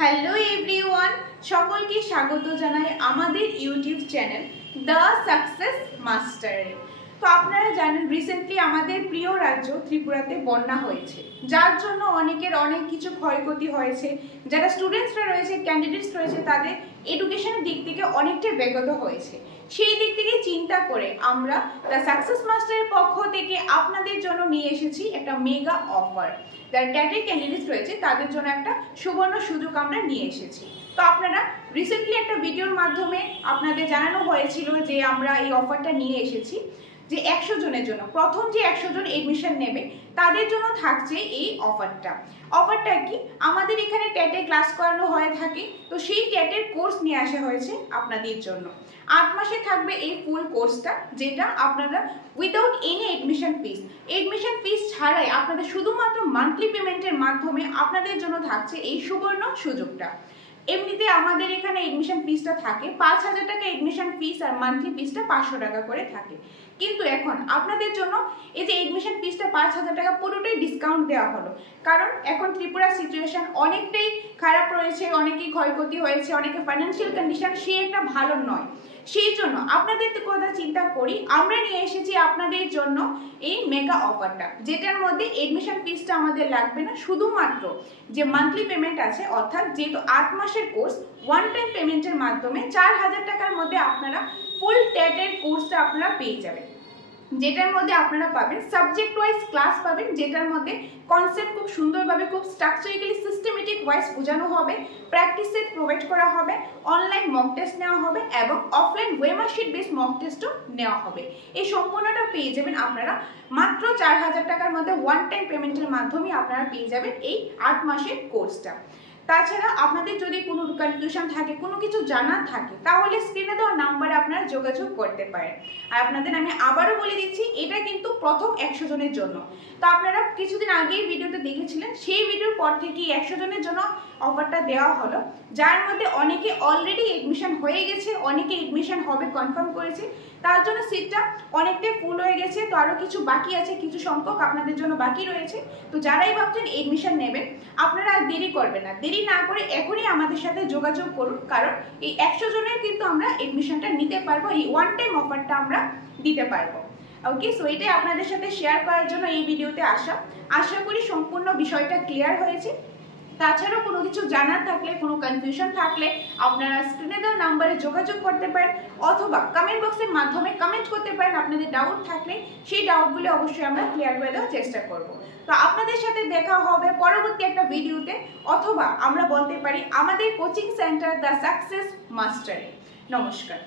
Hello everyone, সকলকে স্বাগত জানাই আমাদের ইউটিউব চ্যানেল দ্য সাকসেস মাস্টারে। তো আপনারা জানেন রিসেন্টলি আমাদের প্রিয় রাজ্য ত্রিপুরাতে বন্যা হয়েছে, যার জন্য অনেকের অনেক কিছু ক্ষয়ক্ষতি হয়েছে। যারা স্টুডেন্টসরা রয়েছে, ক্যান্ডিডেটস রয়েছে, তাদের এডুকেশনের দিক থেকে অনেকটাই ব্যাঘাত হয়েছে। সেই দিক থেকে চিন্তা করে আমরা দ্য সাকসেস মাস্টারের পক্ষ থেকে আপনাদের জন্য নিয়ে এসেছি একটা মেগা অফার। যারা ট্যাটের ক্যান্ডিডেটস রয়েছে তাদের জন্য একটা সুবর্ণ সুযোগ আমরা নিয়ে এসেছি। তো আপনারা রিসেন্টলি একটা ভিডিওর মাধ্যমে আপনাদের জানানো হয়েছিল যে আমরা এই অফারটা নিয়ে এসেছি, যে 100 জনের জন্য, প্রথম যে 100 জন এডমিশন নেবে তাদের জন্য থাকছে এই অফারটা কি, আমাদের এখানে ট্যাটে ক্লাস করানো হয়ে থাকে। তো সেই ট্যাটের কোর্স নিয়ে আসা হয়েছে আপনাদের জন্য। 8 মাসে থাকবে এই ফুল কোর্সটা, যেটা আপনারা উইদাউট এনি এডমিশন ফিস ছাড়াই আপনাদের শুধুমাত্র মান্থলি পেমেন্টের মাধ্যমে আপনাদের জন্য থাকছে এই সুবর্ণ সুযোগটা। এমনিতে আমাদের এখানে এডমিশন ফিসটা থাকে 5,000 টাকা এডমিশন ফিস, আর মান্থলি ফিসটা 500 টাকা করে থাকে। কিন্তু এখন আপনাদের জন্য এই যে এডমিশন ফিসটা 5,000 টাকা পুরোটাই ডিসকাউন্ট দেওয়া হলো, কারণ এখন ত্রিপুরার সিচুয়েশন অনেকটাই খারাপ রয়েছে, অনেকেই ক্ষয়ক্ষতি হয়েছে, অনেকে ফাইন্যান্সিয়াল কন্ডিশন সে একটা ভালো নয়। সেই জন্য আপনাদের কথা চিন্তা করি আমরা নিয়ে এসেছি আপনাদের জন্য এই মেগা অফারটা, যেটার মধ্যে এডমিশন ফিসটা আমাদের লাগবে না, শুধুমাত্র যে মান্থলি পেমেন্ট আছে, অর্থাৎ যেহেতু 8 মাসের কোর্স, ওয়ান টাইম পেমেন্টের মাধ্যমে 4,000 টাকার মধ্যে আপনারা ফুল ট্যাটের কোর্সটা আপনারা পেয়ে যাবেন, যেটার মধ্যে আপনারা পাবেন সাবজেক্ট ওয়াইজ ক্লাস পাবেন, যেটার মধ্যে কনসেপ্ট খুব সুন্দরভাবে, খুব স্ট্রাকচারালি সিস্টেমেটিক ওয়াইজ বোঝানো হবে, প্র্যাকটিস সেট প্রোভাইড করা হবে, অনলাইন মক টেস্ট নেওয়া হবে এবং অফলাইন ওয়েমারশিট বেস মক টেস্টও নেওয়া হবে। এই সম্পূর্ণটা পেয়ে যাবেন আপনারা মাত্র 4,000 টাকার মধ্যে ওয়ান টাইম পেমেন্টের মাধ্যমে আপনারা পেয়ে যাবেন এই 8 মাসের কোর্সটা। তাছাড়া আপনাদের যদি কোনো কনফিউশন থাকে, কোনো কিছু জানার থাকে, তাহলে স্ক্রিনে দেওয়া নাম্বারে আপনারা যোগাযোগ করতে পারেন। আর আপনাদের আমি আবারও বলে দিচ্ছি, এটা কিন্তু প্রথম 100 জনের জন্য। তো আপনারা কিছুদিন আগেই ভিডিওতে দেখেছিলেন, সেই ভিডিওর পর থেকেই 100 জনের জন্য অফারটা দেওয়া হলো, যার মধ্যে অনেকে অলরেডি এডমিশন হয়ে গেছে, অনেকে এডমিশন হবে কনফার্ম করেছে, তার জন্য সিটটা অনেকটাই ফুল হয়ে গেছে। তো আরও কিছু বাকি আছে, কিছু সংখ্যক আপনাদের জন্য বাকি রয়েছে। তো যারাই ভাবছেন এডমিশন নেবেন, আপনারা আর দেরি করবেন না, দেরি না করে এখনই আমাদের সাথে যোগাযোগ করুন, কারণ এই 100 জনের কিন্তু আমরা এডমিশনটা নিতে পারবো, এই ওয়ান টাইম অফারটা আমরা দিতে পারবো। ওকে, সো এটাই আপনাদের সাথে শেয়ার করার জন্য এই ভিডিওতে আসা। আশা করি সম্পূর্ণ বিষয়টা ক্লিয়ার হয়েছে। তাছাড়াও কোনো কিছু জানার থাকলে, কোনো কনফিউশন থাকলে আপনারা স্ক্রিনে দেওয়া নাম্বারে যোগাযোগ করতে পারেন, অথবা কমেন্ট বক্সের মাধ্যমে কমেন্ট করতে পারেন। আপনাদের ডাউট থাকলে সেই ডাউটগুলো অবশ্যই আমরা ক্লিয়ার করে দেওয়ার চেষ্টা করব। তো আপনাদের সাথে দেখা হবে পরবর্তী একটা ভিডিওতে, অথবা আমরা বলতে পারি আমাদের কোচিং সেন্টার দ্য সাকসেস মাস্টারে। নমস্কার।